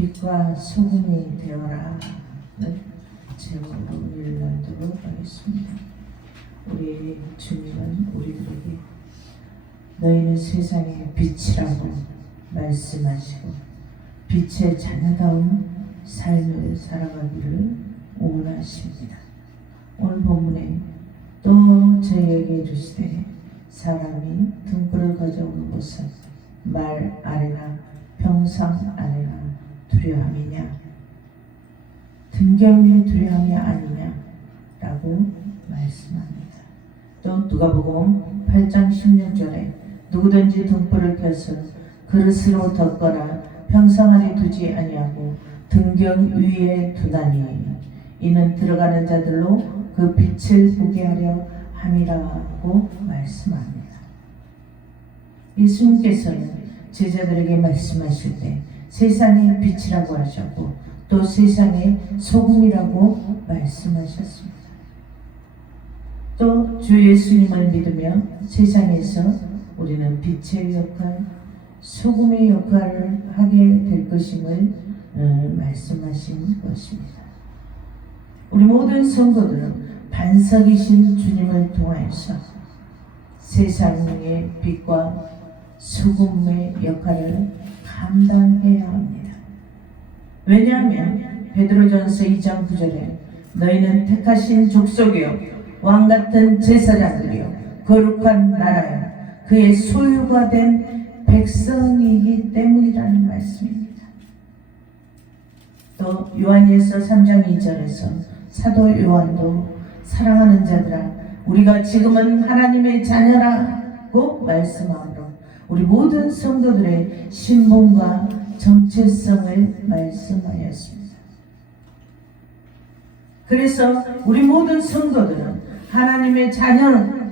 빛과 소금이 되어라 는 제목으로 우리를 나누도록 하겠습니다. 우리 주님은 우리들에게 너희는 세상의 빛이라고 말씀하시고 빛의 자녀다운 삶을 살아가기를 원하십니다. 오늘 본문에 또 저희에게 이르시되 사람이 등불을 가져오는 것은 말 아래나 평상 아래나 두려움이냐 등경의 두려움이 아니냐 라고 말씀합니다. 또 누가복음 8장 16절에 누구든지 등불을 켜서 그릇으로 덮거나 평상 아래 두지 아니하고 등경 위에 두나니 이는 들어가는 자들로 그 빛을 보게 하려 함이라고 말씀합니다. 예수님께서는 제자들에게 말씀하실 때 세상의 빛이라고 하셨고 또 세상의 소금이라고 말씀하셨습니다. 또 주 예수님을 믿으며 세상에서 우리는 빛의 역할, 소금의 역할을 하게 될 것임을 말씀하신 것입니다. 우리 모든 성도들은 반석이신 주님을 통하여서 세상의 빛과 소금의 역할을 감당해야 합니다. 왜냐하면 베드로전서 2장 9절에 너희는 택하신 족속이요 왕같은 제사장들이요 거룩한 나라요 그의 소유가 된 백성이기 때문이라는 말씀입니다. 또 요한일서 3장 2절에서 사도 요한도 사랑하는 자들아 우리가 지금은 하나님의 자녀라고 말씀하므로 우리 모든 성도들의 신분과 정체성을 말씀하였습니다. 그래서 우리 모든 성도들은 하나님의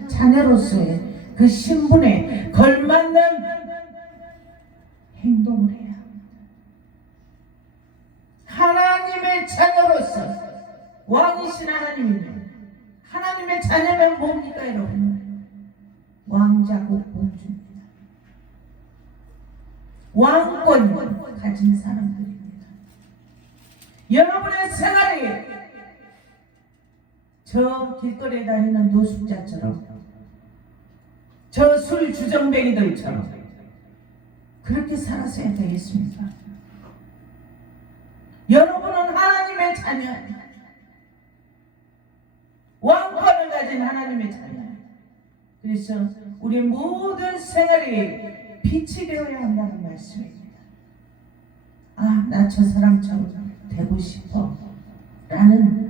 자녀로서의 그 신분에 걸맞는 행동을 해야 합니다. 하나님의 자녀로서 왕이신 하나님이면 하나님의 자녀면 뭡니까 여러분? 왕자국 공주입니다. 왕권 가진 사람들입니다. 여러분의 생활이 저 길거리에 다니는 노숙자처럼 저 술 주정뱅이들처럼 그렇게 살아서야 되겠습니까? 여러분은 하나님의 자녀, 왕권을 가진 하나님의 자녀. 그래서 우리 모든 생활이 빛이 되어야 한다는 말씀입니다. 아, 나 저 사람처럼 되고 싶어 라는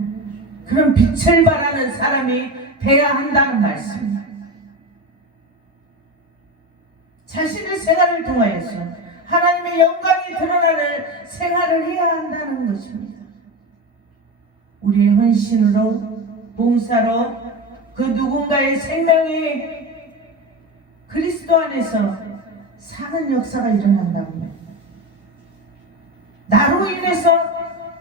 그런 빛을 발하는 사람이 되어야 한다는 말씀입니다. 자신의 생활을 통하여서 하나님의 영광이 드러나는 생활을 해야 한다는 것입니다. 우리의 헌신으로 봉사로 그 누군가의 생명이 그리스도 안에서 사는 역사가 일어난다면 나로 인해서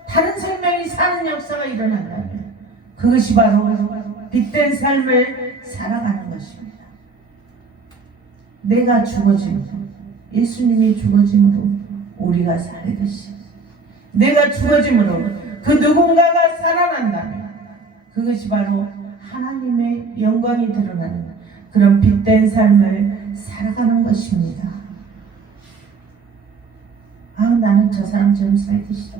다른 생명이 사는 역사가 일어난다면 그것이 바로 빛된 삶을 살아가는 것입니다. 내가 죽어짐으로 예수님이 죽어짐으로 우리가 살듯이 내가 죽어짐으로 그 누군가가 살아난다면 그것이 바로 하나님의 영광이 드러나는 그런 빛된 삶을 살아가는 것입니다. 아, 나는 저 사람처럼 살기 싫어.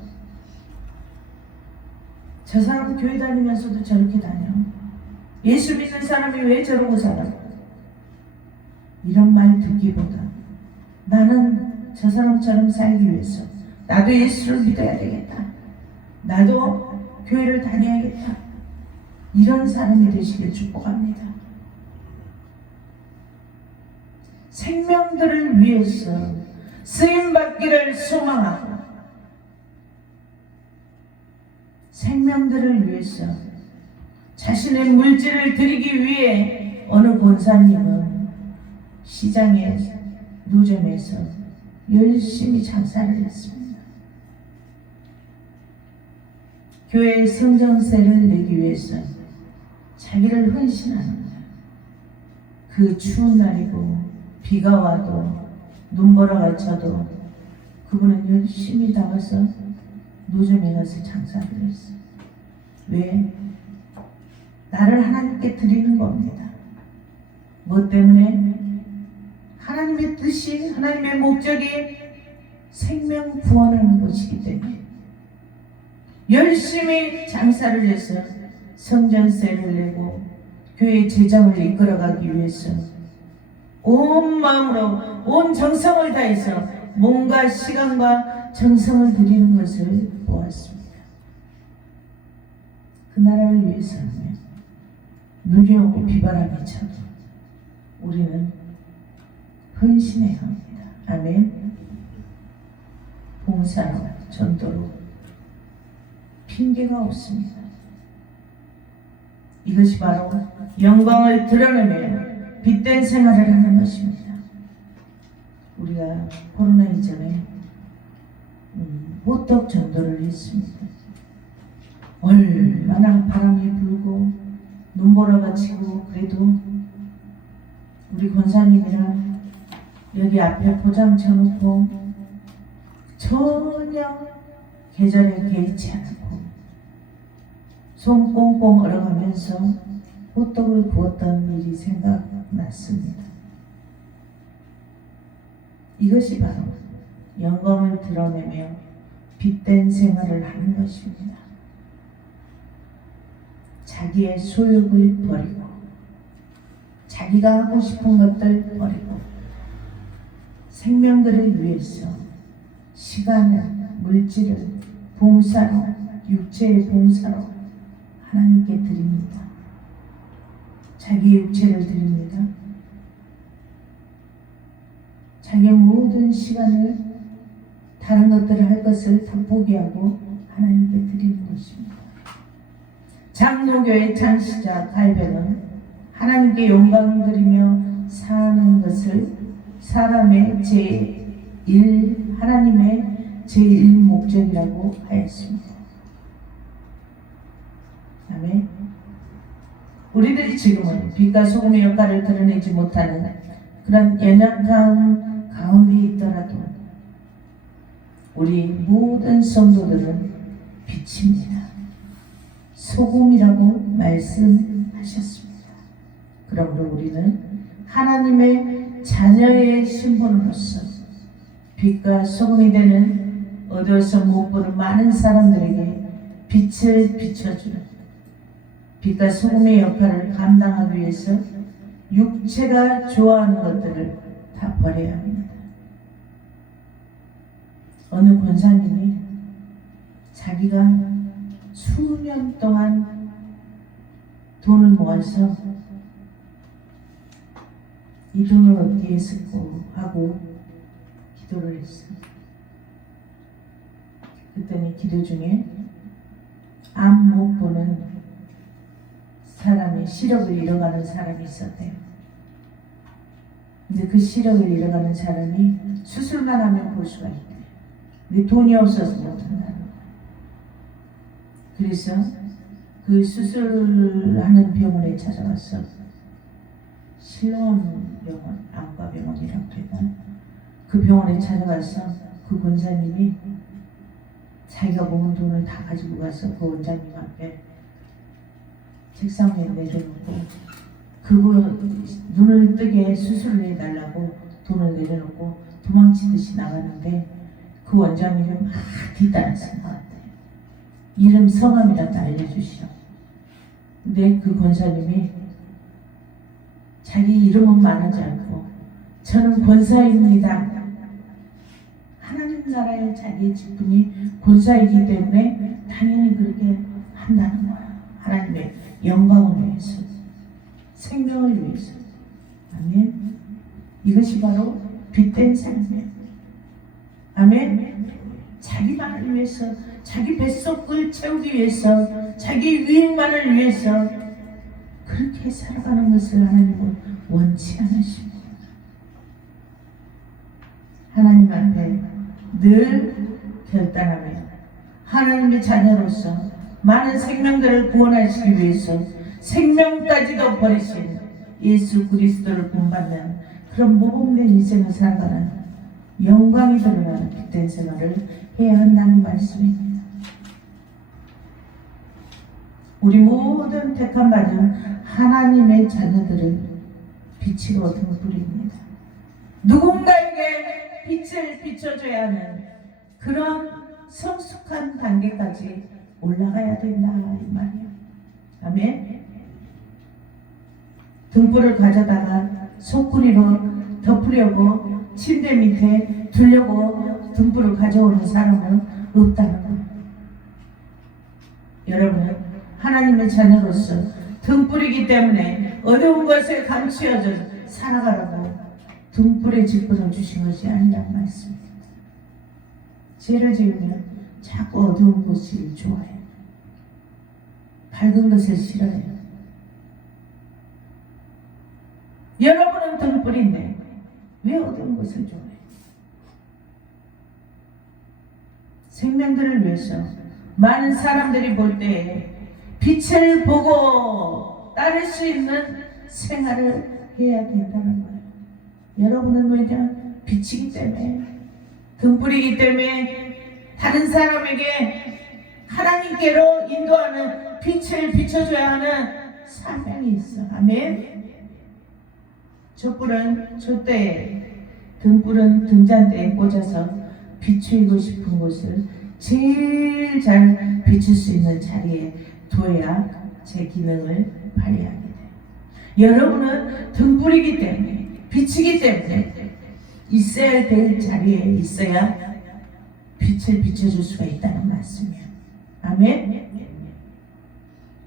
저 사람은 교회 다니면서도 저렇게 다녀. 예수 믿는 사람이 왜 저러고 살아? 이런 말 듣기보다 나는 저 사람처럼 살기 위해서 나도 예수를 믿어야 되겠다. 나도 교회를 다녀야겠다. 이런 사람이 되시길 축복합니다. 생명들을 위해서 쓰임받기를 소망하고 생명들을 위해서 자신의 물질을 드리기 위해 어느 권사님은 시장에 노점에서 열심히 장사를 했습니다. 교회의 성전세를 내기 위해서 자기를 헌신합니다. 그 추운 날이고 비가 와도 눈보라가 쳐도 그분은 열심히 나가서 노점에 가서 장사를 했어요. 왜? 나를 하나님께 드리는 겁니다. 뭐 때문에? 하나님의 뜻이, 하나님의 목적이 생명 구원하는 것이기 때문에 열심히 장사를 해서 성전세를 내고 교회 재정을 이끌어가기 위해서 온 마음으로 온 정성을 다해서 몸과 시간과 정성을 드리는 것을 보았습니다. 그 나라를 위해서는 눈이 오고 비바람이 쳐도 우리는 헌신해야 합니다. 아멘. 봉사로, 전도로 핑계가 없습니다. 이것이 바로 영광을 드러내며 빛된 생활을 하는 것입니다. 우리가 코로나 이전에 호떡 전도를 했습니다. 얼마나 바람이 불고 눈보라가 치고 그래도 우리 권사님이랑 여기 앞에 포장 쳐놓고 전혀 계절에 개의치 않고 손 꽁꽁 얼어가면서 호떡을 구웠던 일이 생각났습니다. 이것이 바로 영광을 드러내며 빛된 생활을 하는 것입니다. 자기의 소욕을 버리고 자기가 하고 싶은 것들 버리고 생명들을 위해서 시간을, 물질을 봉사로, 육체의 봉사로 하나님께 드립니다. 자기 육체를 드립니다. 자기의 모든 시간을 다른 것들을 할 것을 다 포기하고 하나님께 드리는 것입니다. 장로교의 창시자 갈배는 하나님께 영광 드리며 사는 것을 사람의 하나님의 제1 목적이라고 하였습니다. 아멘. 우리들이 지금은 빛과 소금의 역할을 드러내지 못하는 그런 연약한 가운데 있더라도 우리 모든 성도들은 빛입니다. 소금이라고 말씀하셨습니다. 그러므로 우리는 하나님의 자녀의 신분으로서 빛과 소금이 되는 어두워서 못 보는 많은 사람들에게 빛을 비춰주는 빛과 소금의 역할을 감당하기 위해서 육체가 좋아하는 것들을 다 버려야 합니다. 어느 권사님이 자기가 수년 동안 돈을 모아서 이 돈을 얻기 위해서 하고 기도를 했어요. 그랬더니 기도 중에 암 못 보는 사람이 시력을 잃어가는 사람이 있었대요. 근데 그 시력을 잃어가는 사람이 수술만 하면 볼 수가 있대요. 근데 돈이 없어서 못한다는 거예요. 그래서 그 수술하는 병원에 찾아갔어. 실로원 병원, 안과병원이라고 그랬나? 그 병원에 찾아가서 그 권사님이 자기가 모은 돈을 다 가지고 가서 그 원장님 앞에 책상 위에 내려놓고 그분 눈을 뜨게 수술을 해달라고 돈을 내려놓고 도망치듯이 나갔는데 그 원장님이 막 뒤따라서 나왔대요. 이름 성함이라도 알려주시오. 근데 그 권사님이 자기 이름은 말하지 않고 저는 권사입니다. 하나님 나라의 자기의 직분이 권사이기 때문에 당연히 그렇게 한다는 거야. 하나님의 영광을 위해서, 생명을 위해서. 아멘. 이것이 바로 빛된 삶이에요. 아멘. 자기만을 위해서, 자기 뱃속을 채우기 위해서, 자기 유익만을 위해서 그렇게 살아가는 것을 하나님은 원치 않으십니다. 하나님 앞에 늘 결단하며 하나님의 자녀로서 많은 생명들을 구원하시기 위해서 생명까지도 버리신 예수 그리스도를 본받는 그런 모범된 인생을 살아가는 영광이 드러나는 빛된 생활을 해야 한다는 말씀입니다. 우리 모든 택함받은 하나님의 자녀들은 빛이고 등불입니다. 누군가에게 빛을 비춰줘야 하는 그런 성숙한 단계까지 올라가야 된다 이 말이야. 아멘. 등불을 가져다가 소쿠리로 덮으려고 침대 밑에 두려고 등불을 가져오는 사람은 없다는 거예요. 여러분은 하나님의 자녀로서 등불이기 때문에 어두운 것에 감추어져 살아가라고 등불에 직분을 주신 것이 아니란 말씀입니다. 죄를 지으면 자꾸 어두운 것을 좋아해요. 밝은 것을 싫어해요. 여러분은 등불인데 왜 어두운 것을 좋아해요? 생명들을 위해서 많은 사람들이 볼 때 빛을 보고 따를 수 있는 생활을 해야 된다는 거예요. 여러분은 왜냐? 빛이기 때문에, 등불이기 때문에 다른 사람에게 하나님께로 인도하는 빛을 비춰줘야 하는 사명이 있어. 아멘. 촛불은 촛대에, 등불은 등잔대에 꽂아서 비추이고 싶은 곳을 제일 잘 비출 수 있는 자리에 둬야 제 기능을 발휘하게 돼요. 여러분은 등불이기 때문에, 빛이기 때문에 있어야 될 자리에 있어야 빛을 비춰줄 수가 있다는 말씀이에요. 아멘.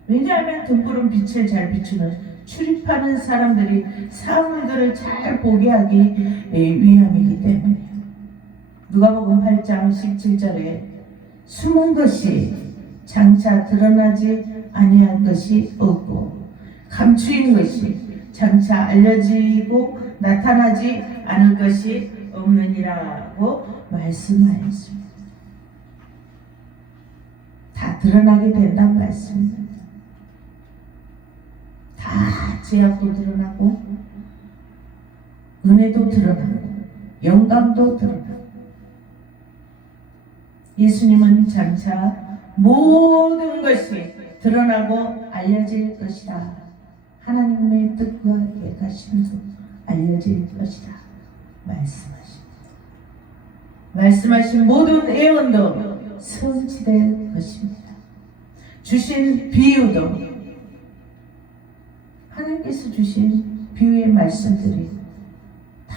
왜냐하면 등불은 빛을 잘 비추는 출입하는 사람들이 사물들을 잘 보게 하기 위함이기 때문에 누가복음 8장 17절에 숨은 것이 장차 드러나지 아니할 것이 없고 감추인 것이 장차 알려지고 나타나지 않을 것이 없느니라고 말씀하였습니다. 다 드러나게 된다는 말씀입니다. 다 죄악도 드러나고 은혜도 드러나고 영광도 드러나고 예수님은 장차 모든 것이 드러나고 알려질 것이다. 하나님의 뜻과 계획하심도 알려질 것이다. 말씀하신 모든 예언도 성취될 것입니다. 주신 비유도 하나님께서 주신 비유의 말씀들이 다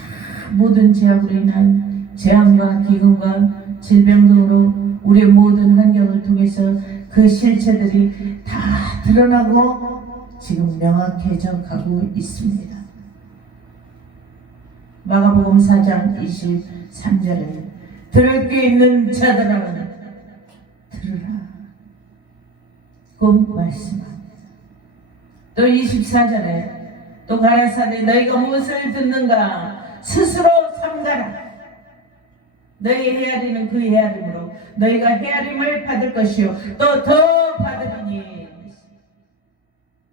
모든 죄악으로 인한 재앙과 기근과 질병 등으로 우리의 모든 환경을 통해서 그 실체들이 다 드러나고 지금 명확해져 가고 있습니다. 마가복음 4장 23절에 들을 게 있는 자들아 들으라 그 말씀합니다. 또 24절에 또 가라사대 너희가 무엇을 듣는가 스스로 삼가라. 너희 헤아리는 그 헤아림으로 너희가 헤아림을 받을 것이요 또 더 받으리니.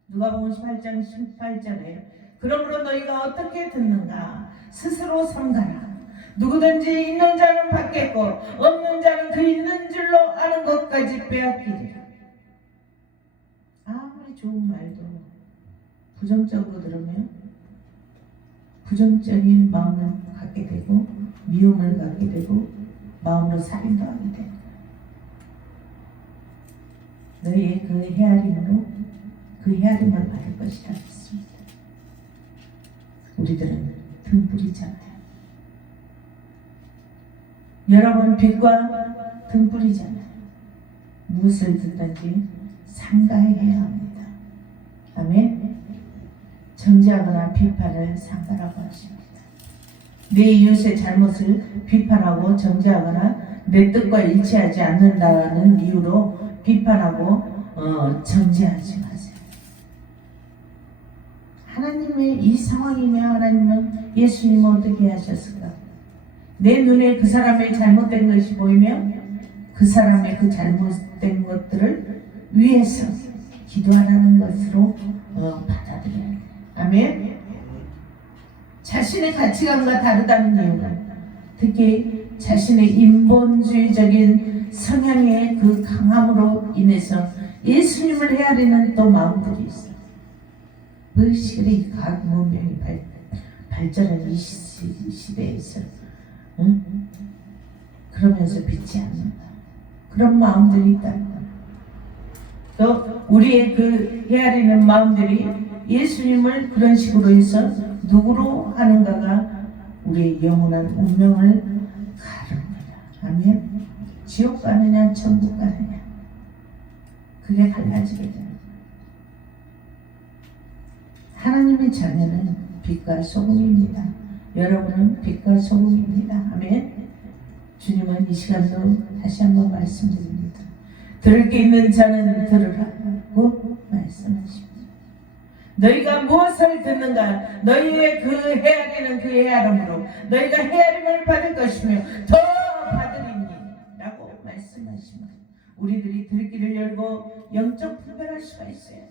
누가복음 18장 18절에 그러므로 너희가 어떻게 듣는가 스스로 삼가라. 누구든지 있는 자는 받겠고 없는 자는 그 있는 줄로 아는 것까지 빼앗기리라. 아무리 좋은 말도 부정적으로 들으면 부정적인 마음을 갖게 되고 미움을 갖게 되고 마음으로 살인도 하게 됩니다. 너희의 그 헤아림으로 그 헤아림을 받을 것이라 했습니다. 우리들은 등불이잖아요. 여러분 빛과 등불이잖아요. 무엇을 듣든지 삼가해야 합니다. 아멘. 정죄하거나 비판을 삼가라고 하십니다. 내 이웃의 잘못을 비판하고 정죄하거나 내 뜻과 일치하지 않는다는 이유로 비판하고 정죄하지 마세요. 하나님의 이 상황이면 하나님은 예수님은 어떻게 하셨을까? 내 눈에 그 사람의 잘못된 것이 보이면 그 사람의 그 잘못된 것들을 위해서 기도하라는 것으로 받아들여야 돼요. 아멘. 자신의 가치관과 다르다는 이유는 특히 자신의 인본주의적인 성향의 그 강함으로 인해서 예수님을 헤아리는 또 마음들이 있어. 무엇이그래 이 과학 문명이 발전한 이 시대에서 응? 그러면서 믿지 않는다. 그런 마음들이 있다. 또 우리의 그 헤아리는 마음들이 예수님을 그런 식으로 해서 누구로 하는가가 우리의 영원한 운명을 가릅니다. 아멘. 지옥 가느냐 천국 가느냐 그게 갈라지게 됩니다. 하나님의 자녀는 빛과 소금입니다. 여러분은 빛과 소금입니다. 아멘. 주님은 이 시간도 다시 한번 말씀드립니다. 들을 게 있는 자는 들으라고 말씀하십니다. 너희가 무엇을 듣는가? 너희의 그 헤아리는 그 헤아림으로 너희가 헤아림을 받을 것이며 더 받으리니 라고 말씀하십니다. 우리들이 들을 길을 열고 영적 분별할 수가 있어야 돼요.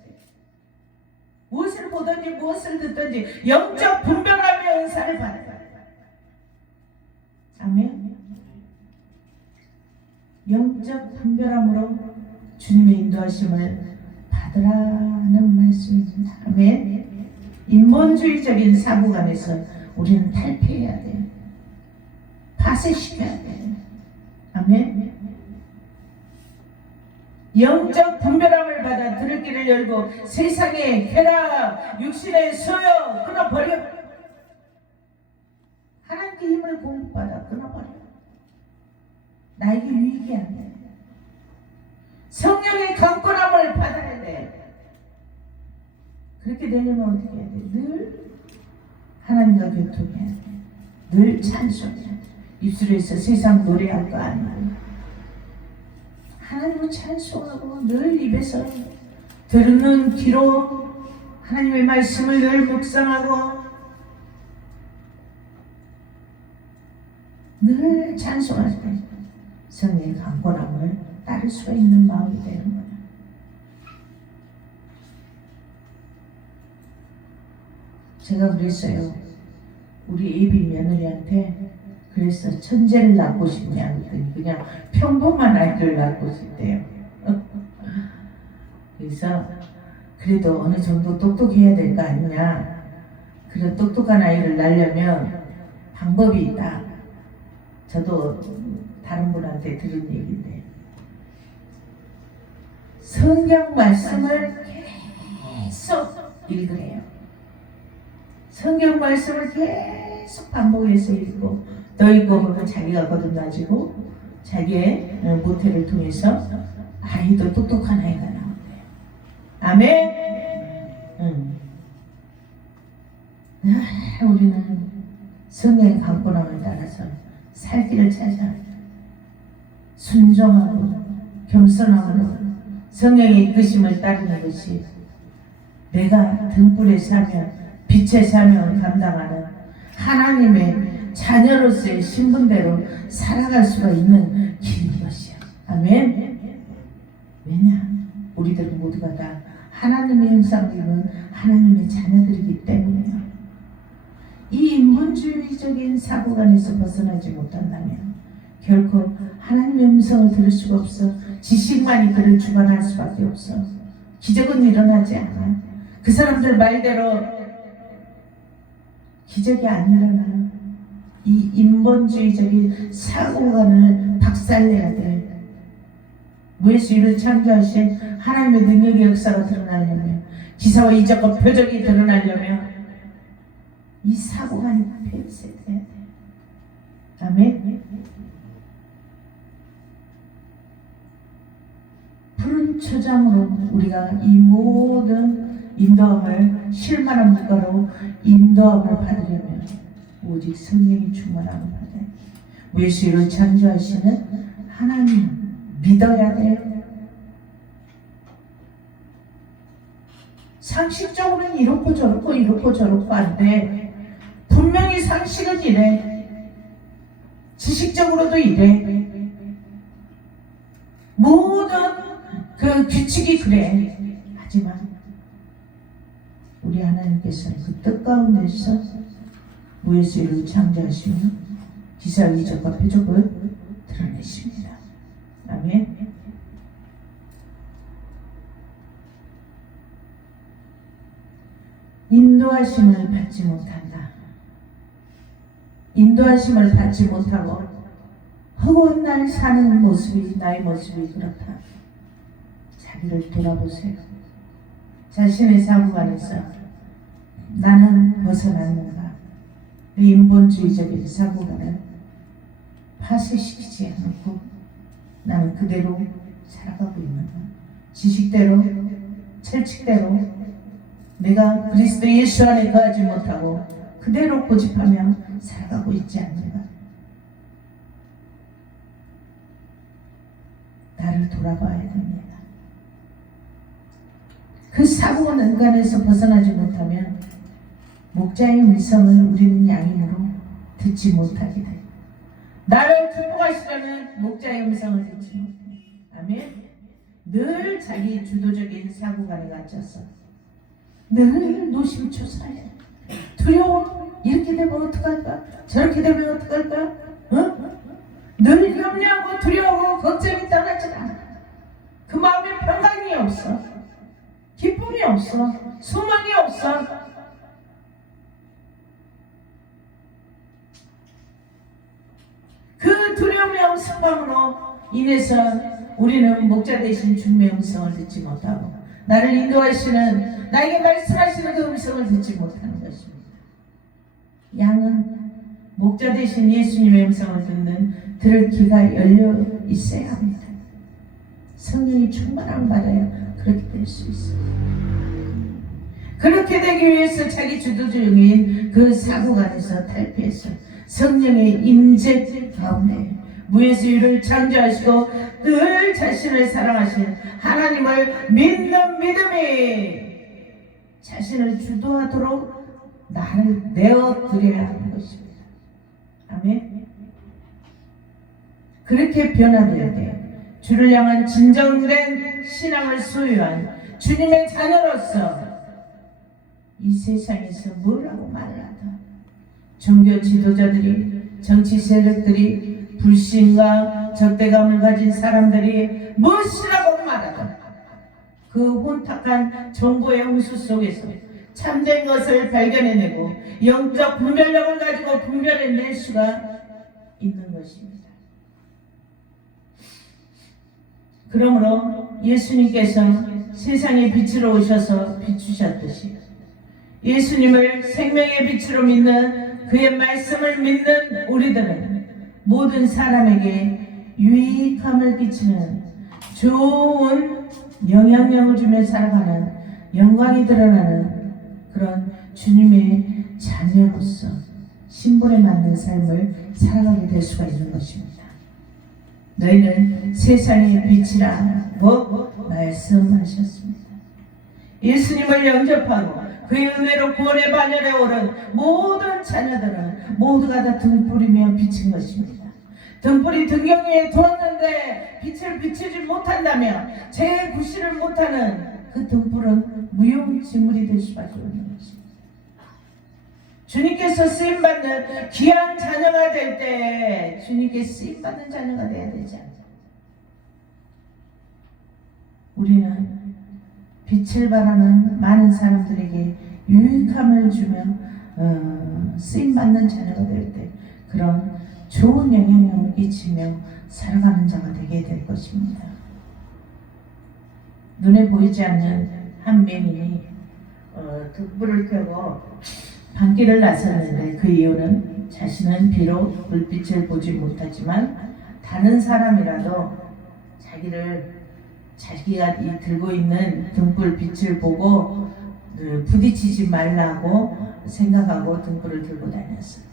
무엇을 보든지 무엇을 듣든지 영적 분별하며 은사를 받아요. 아멘. 영적 분별함으로 주님의 인도하심을 받으라는 말씀입니다. 아멘. 인본주의적인 사고관에서 우리는 탈피해야 돼요. 파쇄시켜야 돼요. 아멘. 영적 분별함을 받아 들을 길을 열고 세상의 쾌락, 육신의 소욕 끊어버려. 하나님께 힘을 공급받아 끊어버려. 나에게 유익이 안 돼. 성령의 강권함을 받아야 돼. 그렇게 되려면 어떻게 해야 돼? 늘 하나님과 교통해야 돼. 늘 찬송해야 돼. 입술에서 세상 노래할 거 아니야. 하나님을 찬송하고 늘 입에서 들은 귀로 하나님의 말씀을 늘 묵상하고 늘 찬송할 때 성령의 강권함을 따를 수가 있는 마음이 되는 거야. 제가 그랬어요. 우리 예비 며느리한테 그래서 천재를 낳고 싶냐 그랬더니 그냥 평범한 아이를 낳고 싶대요. 그래서 그래도 어느 정도 똑똑해야 될 거 아니냐. 그런 똑똑한 아이를 낳으려면 방법이 있다. 저도 다른 분한테 들은 얘기인데 성경 말씀을 계속 읽으래요. 성경 말씀을 계속 반복해서 읽고 또 읽고 보면 자기가 거듭나지고 자기의 모태를 통해서 아이도 똑똑한 아이가 나온대요. 아멘. 우리는 성령의 강권함을 따라서 살기를 찾아 순종하고 겸손함으로 성령의 이끄심을 따르는 것이 내가 등불에 사면 빛의 사명을 감당하는 하나님의 자녀로서의 신분대로 살아갈 수가 있는 길인 것이야. 아멘. 왜냐? 우리들은 모두가 다 하나님의 형상을 입은 하나님의 자녀들이기 때문이야. 이 인본주의적인 사고관에서 벗어나지 못한다면 결코 하나님의 음성을 들을 수가 없어. 지식만이 그를 주관할 수밖에 없어. 기적은 일어나지 않아. 그 사람들 말대로 기적이 안 일어나요. 이 인본주의적인 사고관을 박살내야 돼. 무에스유를 창조하신 하나님의 능력의 역사가 드러나려면, 기사와 이적과 표적이 드러나려면 이 사고관이 폐쇄돼야 돼. 아멘. 푸른 초장으로 우리가 이 모든 인도함을 실만한 물가로 인도함을 받으려면 오직 성령이 충만함을 받아요. 무에스유를 창조하시는 하나님 믿어야 돼요. 상식적으로는 이렇고 저렇고 이렇고 저렇고 안 돼. 분명히 상식은 이래. 지식적으로도 이래. 모든 그 규칙이 그래. 하지만 우리 하나님께서는 그 뜻 가운데서 무에스유를 창조하시며 기사 이적과 표적을 드러내십니다. 아멘. 인도하심을 받지 못한다. 인도하심을 받지 못하고 허구한 날 사는 모습이 나의 모습이 그렇다. 자기를 돌아보세요. 자신의 사고관에서 나는 벗어났는가? 인본주의적인 사고관을 파쇄시키지 않고 나는 그대로 살아가고 있는가? 지식대로, 철칙대로 내가 그리스도 예수 안에 거하지 못하고 그대로 고집하며 살아가고 있지 않는가? 나를 돌아봐야 됩니다. 그 사고 난간에서 벗어나지 못하면 목자의 음성을 우리는 양심으로 듣지 못하게 됩니다. 나를 축복하시라는 목자의 음성을 듣지 못합니다. 아멘. 늘 자기 주도적인 사고관에 갇혀서 늘 노심초사해. 두려워. 이렇게 되면 어떡할까? 저렇게 되면 어떡할까? 어? 늘 염려하고 두려워하고 걱정이 떠나지 않아. 그 마음에 평강이 없어. 기쁨이 없어. 소망이 없어. 그 두려움의 음성으로 인해서 우리는 목자 대신 주님의 음성을 듣지 못하고 나를 인도하시는 나에게 말씀하시는 그 음성을 듣지 못하는 것입니다. 양은 목자 대신 예수님의 음성을 들을 귀가 열려 있어야 합니다. 성령이 충만함 받아야 그렇게 될 수 있습니다. 그렇게 되기 위해서 자기 주도적인 그 사고관에서 탈피해서 성령의 임재 가운데 무에서유를 창조하시고 늘 자신을 사랑하시는 하나님을 믿는 믿음이 자신을 주도하도록 나를 내어드려야 하는 것입니다. 아멘. 그렇게 변화되어야 돼요. 주를 향한 진정된 신앙을 소유한 주님의 자녀로서 이 세상에서 뭐라고 말을 하다. 종교 지도자들이, 정치 세력들이, 불신과 적대감을 가진 사람들이 무엇이라고 말하다. 그 혼탁한 정보의 홍수 속에서 참된 것을 발견해내고 영적 분별력을 가지고 분별해낼 수가 있는 것입니다. 그러므로 예수님께서 세상의 빛으로 오셔서 비추셨듯이 예수님을 생명의 빛으로 믿는 그의 말씀을 믿는 우리들은 모든 사람에게 유익함을 끼치는 좋은 영향력을 주며 살아가는 영광이 드러나는 그런 주님의 자녀로서 신분에 맞는 삶을 살아가게 될 수가 있는 것입니다. 너희는 세상의 빛이라고 말씀하셨습니다. 예수님을 영접하고 그의 은혜로 구원의 반열에 오른 모든 자녀들은 모두가 다 등불이며 비친 것입니다. 등불이 등경 위에 두었는데 빛을 비추지 못한다면 재구실을 못하는 그 등불은 무용지물이 될 수밖에 없는 것입니다. 주님께서 쓰임받는 귀한 자녀가 될 때 주님께 쓰임받는 자녀가 되어야 되지 않나. 우리는 빛을 발하는 많은 사람들에게 유익함을 주며 쓰임받는 자녀가 될 때 그런 좋은 영향력을 끼치며 살아가는 자가 되게 될 것입니다. 눈에 보이지 않는 한 맹인이 등불을 켜고 밤길을 나섰는데 그 이유는 자신은 비록 불빛을 보지 못하지만 다른 사람이라도 자기가 들고 있는 등불 빛을 보고 부딪히지 말라고 생각하고 등불을 들고 다녔어요.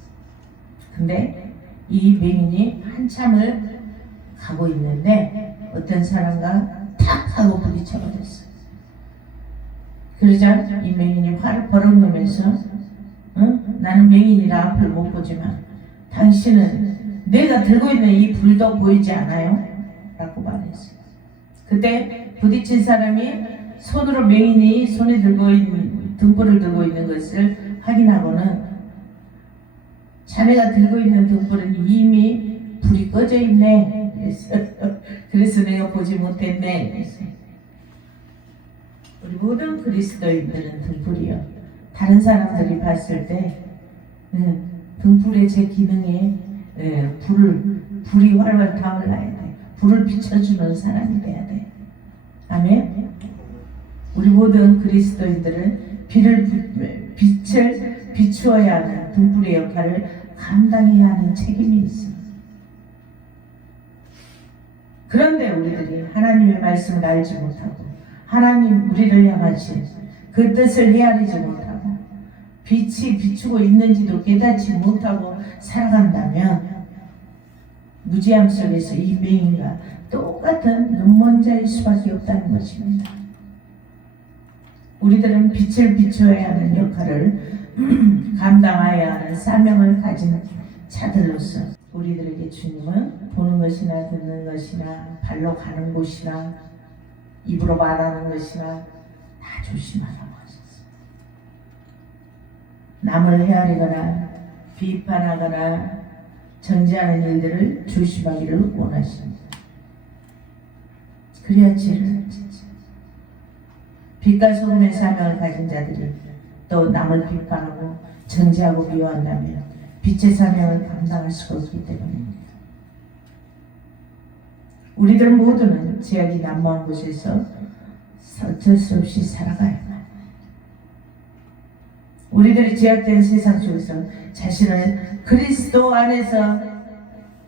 근데 이 맹인이 한참을 가고 있는데 어떤 사람과 탁 하고 부딪혀버렸어요. 그러자 이 맹인이 화를 버럭 내면서 나는 맹인이라 앞을 못 보지만 당신은 내가 들고 있는 이 불도 보이지 않아요? 라고 말했어요. 그때 부딪힌 사람이 손으로 맹인이 손에 들고 있는 등불을 들고 있는 것을 확인하고는 자네가 들고 있는 등불은 이미 불이 꺼져 있네. 그래서 내가 보지 못했네. 그래서 우리 모든 그리스도인들은 등불이요. 다른 사람들이 봤을 때 등불의 제 기능에 불이 활활 타올라야 돼. 불을 비춰주는 사람이 돼야 돼. 아멘. 우리 모든 그리스도인들은 빛을 비추어야 하는 등불의 역할을 감당해야 하는 책임이 있습니다. 그런데 우리들이 하나님의 말씀을 알지 못하고 하나님 우리를 향하신 그 뜻을 헤아리지 못하고 빛이 비추고 있는지도 깨닫지 못하고 살아간다면 무지함 속에서 이 맹인과 똑같은 눈먼 자일 수밖에 없다는 것입니다. 우리들은 빛을 비추어야 하는 역할을 감당해야 하는 사명을 가진 자들로서 우리들에게 주님은 보는 것이나 듣는 것이나 발로 가는 곳이나 입으로 말하는 것이나 다 조심하라고 하셨습니다. 남을 헤아리거나 비판하거나 정죄하는 일들을 조심하기를 원하십니다. 그래야 죄를 짓지. 빛과 소금의 사명을 가진 자들이 또 남을 비판하고 정죄하고 미워한다면 빛의 사명을 감당할 수가 없기 때문입니다. 우리들 모두는 제약이 난무한 곳에서 어쩔 수 없이 살아가야 합니다. 우리들이 제약된 세상 속에서 자신을 그리스도 안에서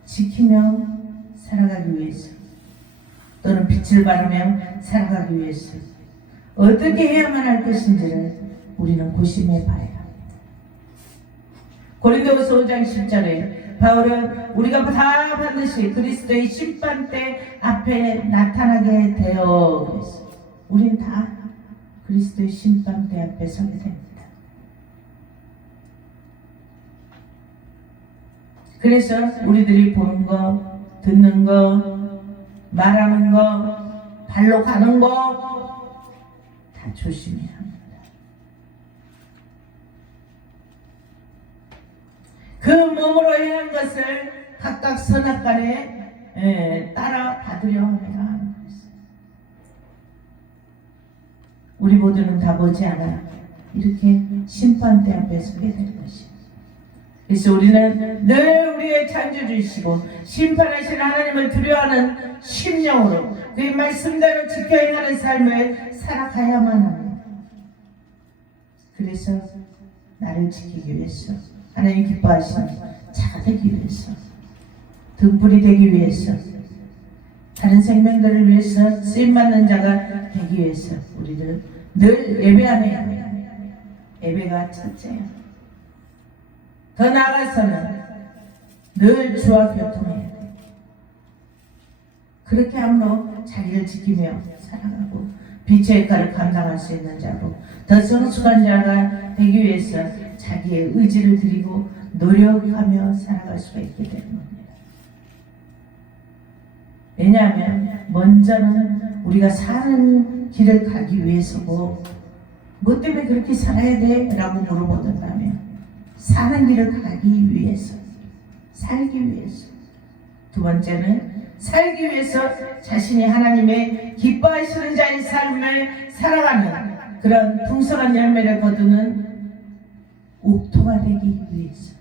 지키며 살아가기 위해서 또는 빛을 바르며 살아가기 위해서 어떻게 해야만 할 것인지를 우리는 고심해 봐야 합니다. 고린도후서 5장 10절에 바울은 우리가 다 반드시 그리스도의 심판대 앞에 나타나게 되어 그랬어요. 우린 다 그리스도의 심판대 앞에 서게 됩니다. 그래서 우리들이 보는 거, 듣는 거, 말하는 거, 발로 가는 거 다 조심해야 합니다. 그 몸으로 행한 것을 각각 선악간에 따라 받으려 내가 하는 것입니다. 우리 모두는 다 머지않아 이렇게 심판대 앞에 서게 될 것입니다. 그래서 우리는 늘 우리의 창조주이시고 심판하신 하나님을 두려워하는 심령으로 그의 말씀대로 지켜 행하는 삶을 살아가야만 합니다. 그래서 나를 지키기 위해서 하나님 기뻐하시는 자가 되기 위해서 등불이 되기 위해서 다른 생명들을 위해서 쓰임받는 자가 되기 위해서 우리는 늘 예배하며 예배가 첫째야. 더 나아가서는 늘 주와 교통해야 돼. 그렇게 함으로 자기를 지키며 살아가고 빛의 역할을 감당할 수 있는 자로 더 성숙한 자가 되기 위해서 자기의 의지를 드리고 노력하며 살아갈 수가 있게 되는 겁니다. 왜냐하면 먼저는 우리가 사는 길을 가기 위해서고 뭐 때문에 그렇게 살아야 돼? 라고 물어보던다면 사는 길을 가기 위해서, 살기 위해서. 두 번째는 살기 위해서 자신이 하나님의 기뻐하시는 자의 삶을 살아가는 그런 풍성한 열매를 거두는 옥토가 되기 위해서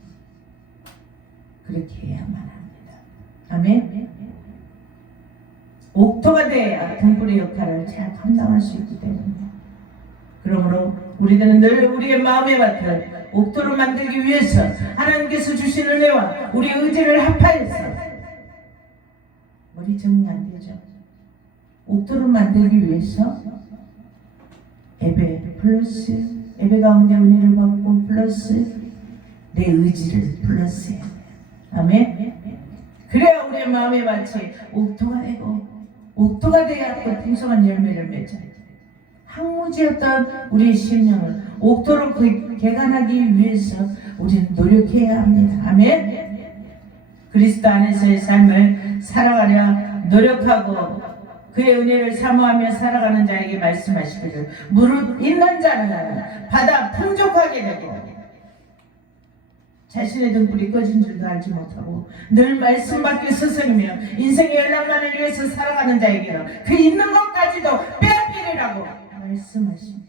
그렇게 해야만 합니다. 아멘. 옥토가 돼야 등불의 역할을 잘 감당할 수 있기 때문입니다. 그러므로 우리들은 늘 우리의 마음의 밭을 옥토로 만들기 위해서 하나님께서 주신 은혜와 우리 의지를 합하여서 머리 정리 안 되죠? 옥토를 만들기 위해서 예배 플러스 예배 가운데 은혜를 받고 플러스 내 의지를 플러스해야 돼요. 아멘. 그래야 우리의 마음의 밭이 옥토가 되고 옥토가 돼야 또 풍성한 열매를 맺어요. 항무지였던 우리의 심령을 옥토로 개간하기 위해서 우리는 노력해야 합니다. 아멘. 그리스도 안에서의 삶을 살아가려 노력하고 그의 은혜를 사모하며 살아가는 자에게 말씀하시기를 무릇 있는 자는 받아 풍족하게 되고 자신의 등불이 꺼진 줄도 알지 못하고 늘 말씀 밖에 서성이며 인생의 연락만을 위해서 살아가는 자에게는 그 있는 것까지도 빼앗기리라고 말씀하십니다.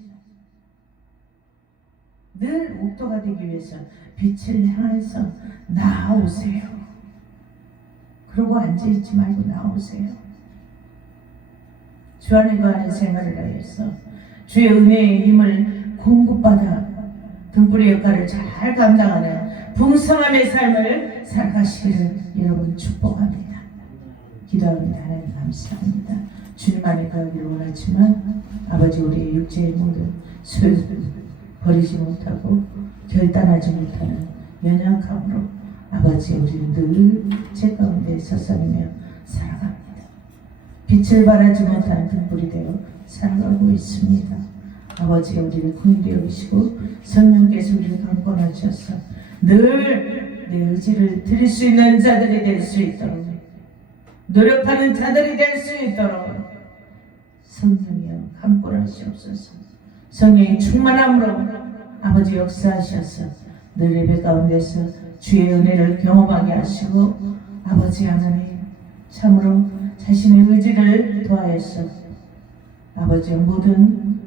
늘 옥도가 되기 위해서 빛을 향해서 나아오세요. 그러고 앉아있지 말고 나오세요. 주 안에 거하는 생활을 하여서 주의 은혜의 힘을 공급받아 등불의 역할을 잘 감당하는 풍성함의 삶을 살아가시기를 여러분 축복합니다. 기도합니다. 하나님 감사합니다. 주님 안에 거하기를 원하지만 아버지 우리의 육체의 모든 소유를 버리지 못하고 결단하지 못하는 연약함으로 아버지 우리는 늘 제 가운데 서성이며 살아갑니다. 빛을 발하지 못하는 등불이 되어 살아가고 있습니다. 아버지 우리를 긍휼히 여기시고 성령께서 우리를 강권하셔서 늘 내 의지를 드릴 수 있는 자들이 될 수 있도록 노력하는 자들이 될 수 있도록 성령이여 강권하시옵소서. 성령의 충만함으로 아버지 역사하셔서 늘 예배 가운데서 주의 은혜를 경험하게 하시고 아버지 하나님 참으로 자신의 의지를 더하여서 아버지 모든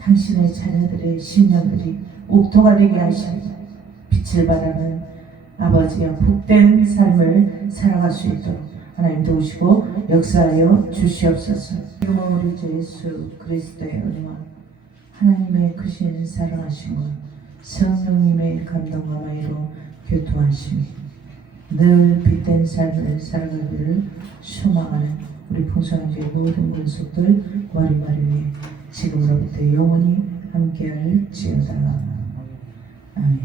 당신의 자녀들의 심령들이 옥토가 되게 하시고 빛을 발하는 아버지의 복된 삶을 살아갈 수 있도록 하나님 도우시고 역사하여 주시옵소서. 지금은 우리 주 예수 그리스도의 은혜와 하나님의 크신 사랑하심과 성령님의 감동과 마이로 교통하심이 늘 빛된 삶을 살아가기를 소망하는 우리 풍성한주의 모든 권속들 와리마리에 지금으로부터 영원히 함께할지어다. 아멘.